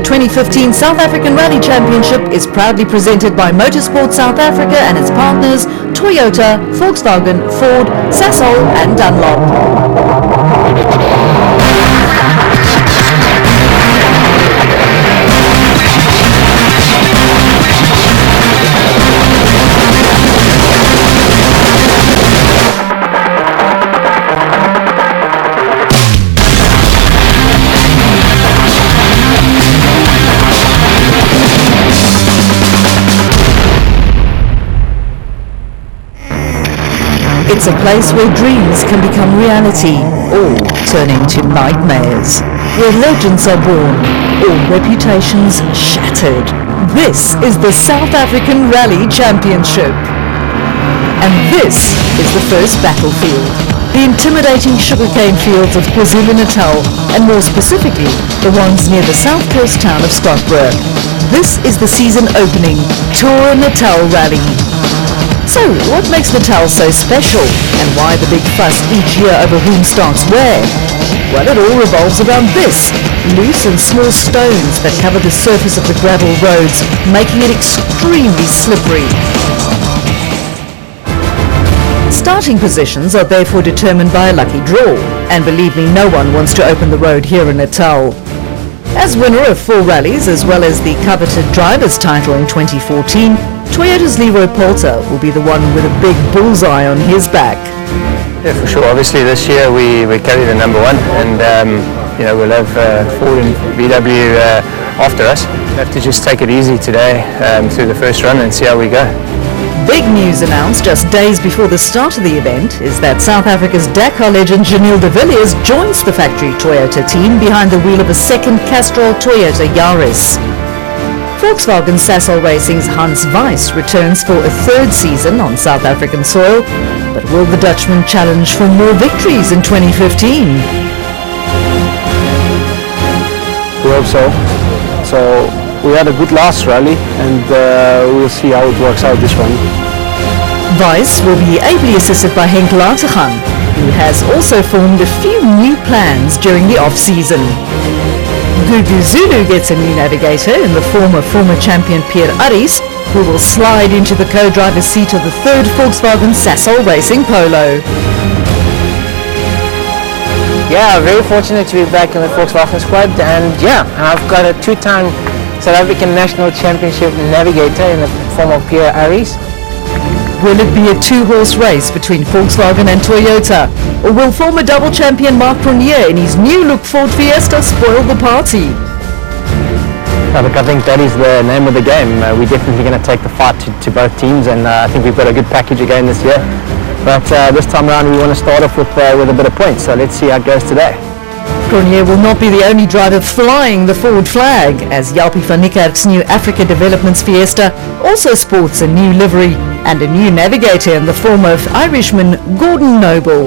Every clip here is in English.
2015 South African Rally Championship is proudly presented by Motorsport South Africa and its partners Toyota, Volkswagen, Ford, Sasol and Dunlop. It's a place where dreams can become reality or turn into nightmares, where legends are born or reputations shattered. This is the South African Rally Championship. And this is the first battlefield, the intimidating sugarcane fields of KwaZulu-Natal, and more specifically, the ones near the south coast town of Scottsboro. This is the season opening Tour Natal Rally. So, what makes Natal so special, and why the big fuss each year over whom starts where? Well, it all revolves around this, loose and small stones that cover the surface of the gravel roads, making it extremely slippery. Starting positions are therefore determined by a lucky draw, and believe me, no one wants to open the road here in Natal. As winner of 4 rallies, as well as the coveted driver's title in 2014, Toyota's Leroy Poulter will be the one with a big bullseye on his back. Yeah, for sure. Obviously this year we carry the number 1, and we'll have Ford and VW after us. We'll have to just take it easy today through the first run and see how we go. Big news announced just days before the start of the event is that South Africa's Dakar legend Janelle de Villiers joins the factory Toyota team behind the wheel of a second Castrol Toyota Yaris. Volkswagen Sasol Racing's Hans Weiss returns for a 3rd season on South African soil, but will the Dutchman challenge for more victories in 2015? We hope so. So we had a good last rally, and we'll see how it works out this one. Weiss will be ably assisted by Henk Lateghan, who has also formed a few new plans during the off-season. Gugu Zulu gets a new navigator in the form of former champion Pierre Aris, who will slide into the co-driver's seat of the 3rd Volkswagen Sasol Racing Polo. Yeah, very fortunate to be back in the Volkswagen squad, and yeah, I've got a 2-time South African National Championship navigator in the form of Pierre Aris. Will it be a 2-horse race between Volkswagen and Toyota? Or will former double champion Marc Prunier in his new look Ford Fiesta spoil the party? Look, I think that is the name of the game. We're definitely going to take the fight to both teams, and I think we've got a good package again this year. But this time around we want to start off with a bit of points, so let's see how it goes today. Prunier will not be the only driver flying the Ford flag, as Jalpie van Niekerk's new Africa Developments Fiesta also sports a new livery and a new navigator in the form of Irishman Gordon Noble.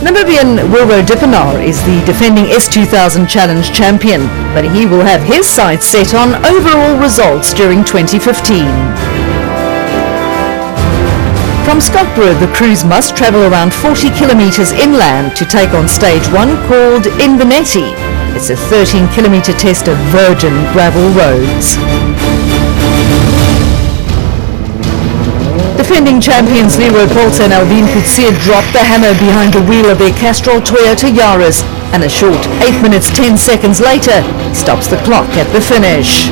Namibian Wilro Dippenaar is the defending S2000 Challenge champion, but he will have his sights set on overall results during 2015. From Scottsboro, the crews must travel around 40 kilometres inland to take on stage 1 called Invernetti. It's a 13-kilometre test of virgin gravel roads. Defending champions Leroy Poulter and Alvin Coetzee dropped the hammer behind the wheel of their Castrol Toyota Yaris, and a short 8 minutes 10 seconds later stops the clock at the finish.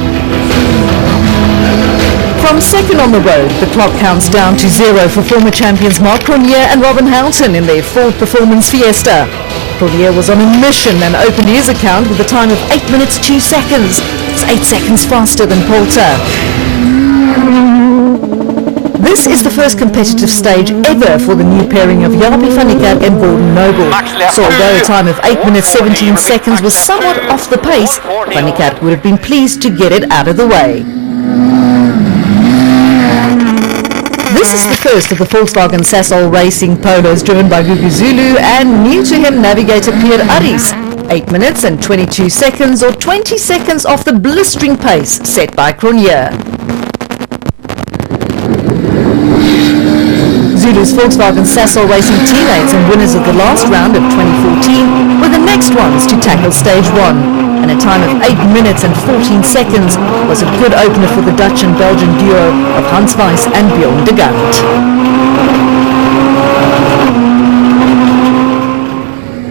From second on the road, the clock counts down to 0 for former champions Marc Prunier and Robin Houghton in their Ford Performance Fiesta. Prunier was on a mission and opened his account with a time of 8 minutes 2 seconds. It's 8 seconds faster than Poulter. This is the first competitive stage ever for the new pairing of Jalpie van Niekerk and Gordon Noble. So although a time of 8 minutes 17 seconds was somewhat off the pace, van Niekerk would have been pleased to get it out of the way. This is the first of the Volkswagen Sasol Racing Polos driven by Gugu Zulu and new to him navigator Pierre Aris. 8 minutes and 22 seconds or 20 seconds off the blistering pace set by Prunier. Zulu's Volkswagen Sasol Racing teammates and winners of the last round of 2014 were the next ones to tackle stage 1. and a time of 8 minutes and 14 seconds was a good opener for the Dutch and Belgian duo of Hans Weiss and Bjorn de Gant.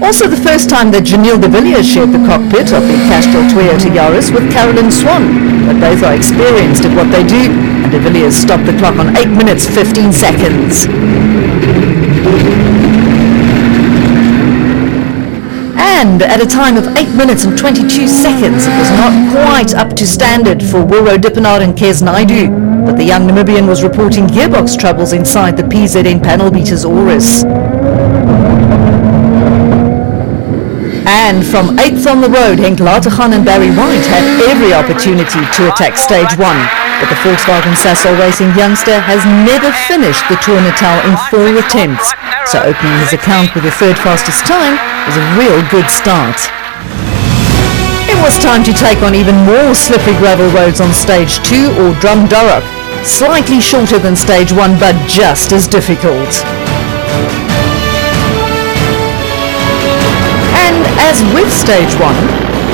Also the first time that Janelle de Villiers shared the cockpit of the Castrol Toyota Yaris with Carolyn Swan, but both are experienced at what they do, and de Villiers stopped the clock on 8 minutes 15 seconds. And at a time of 8 minutes and 22 seconds, it was not quite up to standard for Wilro Dippenaar and Kes Naidu, but the young Namibian was reporting gearbox troubles inside the PZN panel beaters Aurus. And from 8th on the road, Henk Lateghan and Barry White had every opportunity to attack stage 1. But the Volkswagen Sasol Racing youngster has never finished the Tour Natal in 4 attempts. So opening his account with the third fastest time was a real good start. It was time to take on even more slippery gravel roads on stage 2 or Drumdurrock. Slightly shorter than stage 1 but just as difficult. As with stage 1,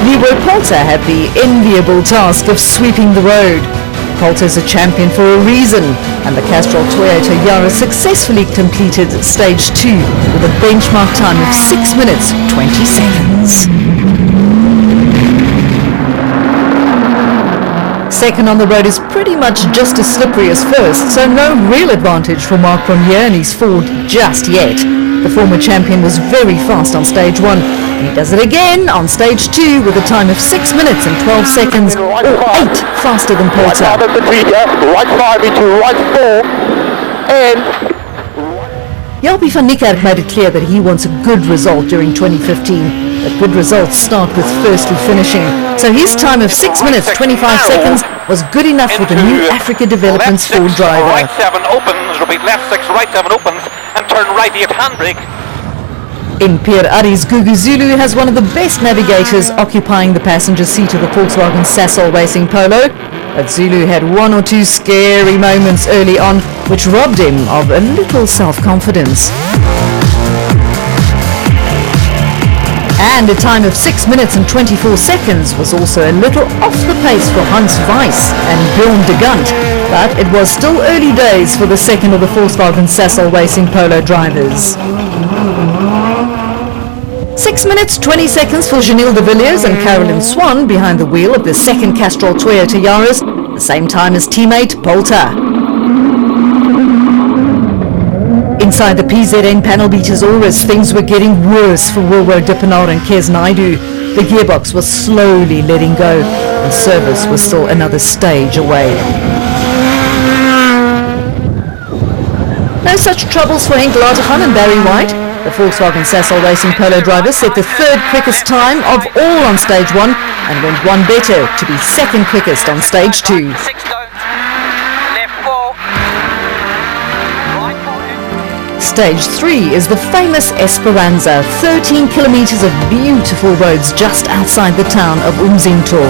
Leroy Poulter had the enviable task of sweeping the road. Poulter is a champion for a reason, and the Castrol Toyota Yaris successfully completed stage 2 with a benchmark time of 6 minutes 20 seconds. Second on the road is pretty much just as slippery as first, so no real advantage for Mark Brunier and his Ford just yet. The former champion was very fast on stage 1, and he does it again on stage 2 with a time of 6 minutes and 12 seconds, or 8 faster than Poulter. Right 5 into right 4, and Jalpi van Niekerk made it clear that he wants a good result during 2015, but good results start with firstly finishing. So his time of 6 minutes 25 seconds was good enough for the new Africa Developments Ford driver. Right 7 opens, repeat left 6, right 7 opens, and turn right 8 handbrake. In Pierre Ari's Gugu Zulu has one of the best navigators occupying the passenger seat of the Volkswagen Sasol Racing Polo, but Zulu had 1 or 2 scary moments early on which robbed him of a little self-confidence. And a time of 6 minutes and 24 seconds was also a little off the pace for Hans Weiss and Bjorn de Gant, but it was still early days for the second of the Volkswagen Sasol Racing Polo drivers. 6 minutes 20 seconds for Janelle de Villiers and Carolyn Swan behind the wheel of the second Castrol Toyota Yaris, the same time as teammate Poulter. Inside the PZN panel beaters Aurus, things were getting worse for Wilro Dippenaar and Kes Naidu. The gearbox was slowly letting go, and service was still another stage away. No such troubles for Henk Lateghan and Barry White. The Volkswagen Sasol Racing Polo driver set the third quickest time of all on stage 1 and went one better to be second quickest on stage 2. Stage 3 is the famous Esperanza, 13 kilometers of beautiful roads just outside the town of Umzinto.